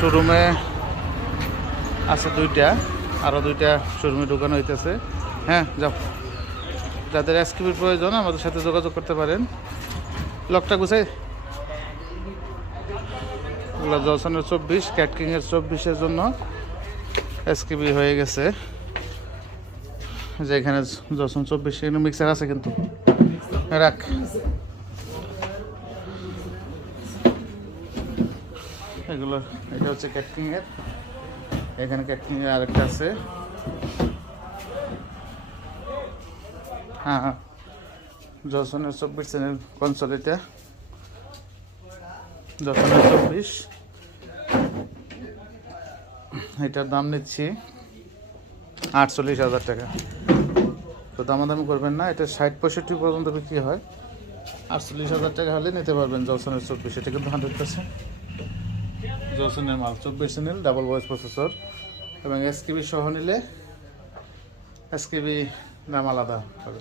শোরুমে আছে দুইটা, আরও দুইটা শোরুমে ঢোকানো হইতেছে। হ্যাঁ যাও, যাদের এসকিবির প্রয়োজন আমাদের সাথে যোগাযোগ করতে পারেন। লকটা গুছাই, এগুলো জসনের 24, ক্যাটকিংয়ের 24-এর জন্য এসকিবি হয়ে গেছে। যে এখানে জসন 24 এখানে মিক্সার আছে কিন্তু রাখ। এগুলো, এটা হচ্ছে ক্যাটকিংয়ের, এখানে ক্যাটকিংয়ের আরেকটা আছে। হ্যাঁ হ্যাঁ, জসনের 24 চ্যানেল কনসোল, এটা জসনের 24। এটার দাম নিচ্ছি 48,000 টাকা। তো দামাদামি করবেন না, এটা 60-65 পর্যন্ত বিক্রি হয়। 48,000 টাকা হলে নিতে পারবেন জসনের 24। এটা কিন্তু 100% জসনের মাল, 24 চ্যানেল ডাবল ভয়েস প্রসেসর এবং এসকিবি সহ নিলে এসকিবি দাম আলাদা হবে।